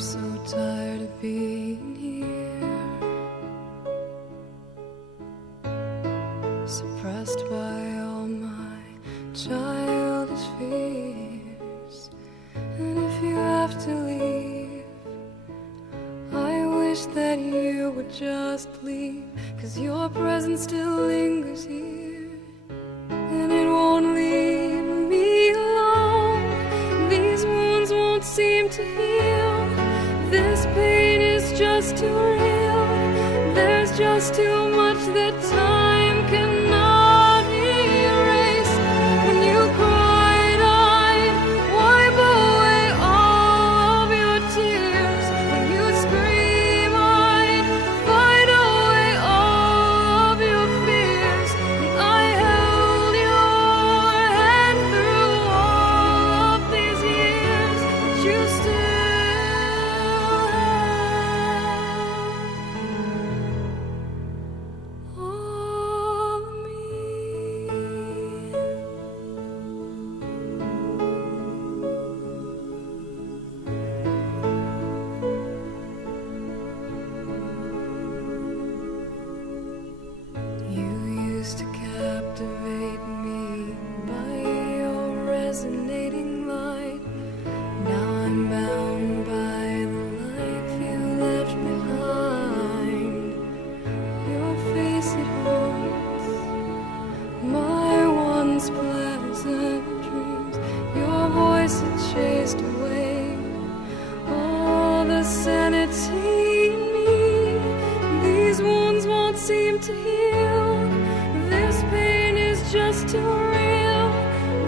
so tired of being here, suppressed by all my childish fears. And if you have to leave, I wish that you would just leave, 'cause your presence still lingers here, and it won't leave me alone. These wounds won't seem to heal. This pain is just too real. There's just too much that time cannot erase. When you cried, I'd wipe away all of your tears. When you scream, I'd fight away all of your fears. And I held your hand through all of these years, but you still to captivate me by your resonating light. Now I'm bound by the life you left behind. Your face, it haunts my once pleasant dreams. Your voice, it chased away all the sanity in me. These wounds won't seem to heal. This pain is just too real.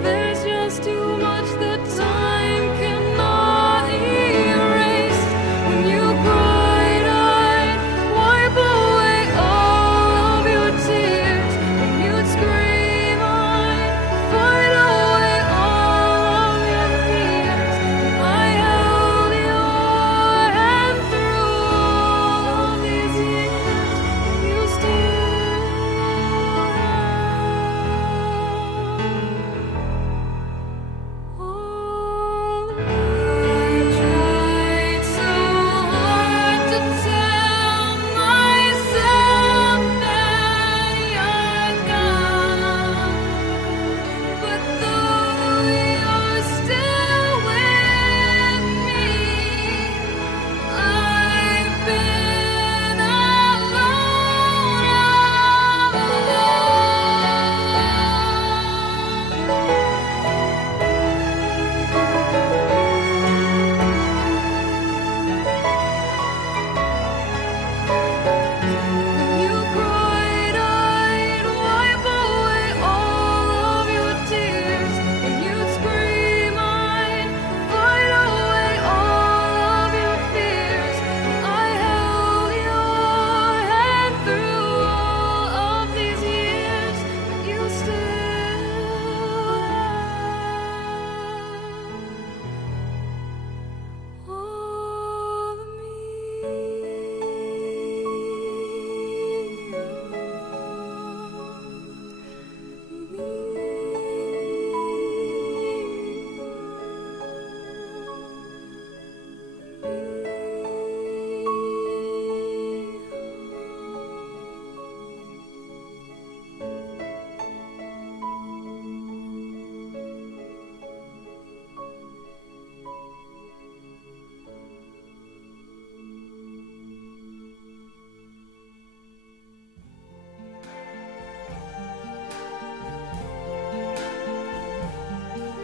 There's just too much that time cannot erase. When you cried, I'd wipe away all of your tears. When you'd scream, I'd fight away all of your fears. And I held your hand through all of these years, and you still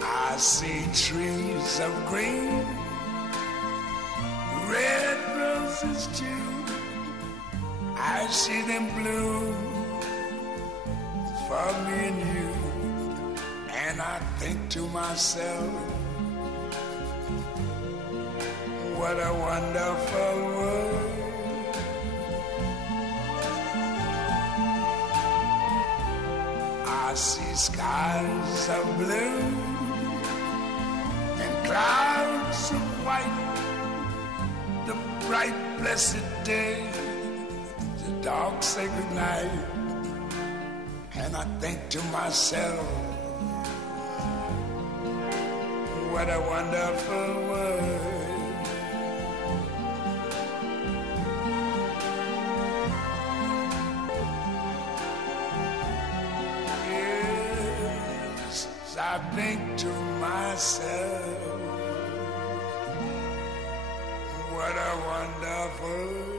I see trees of green, red roses too. I see them bloom for me and you. And I think to myself, what a wonderful world. I see skies of blue and clouds of white, the bright blessed day, the dark sacred night. And I think to myself, what a wonderful world. I think to myself, what a wonderful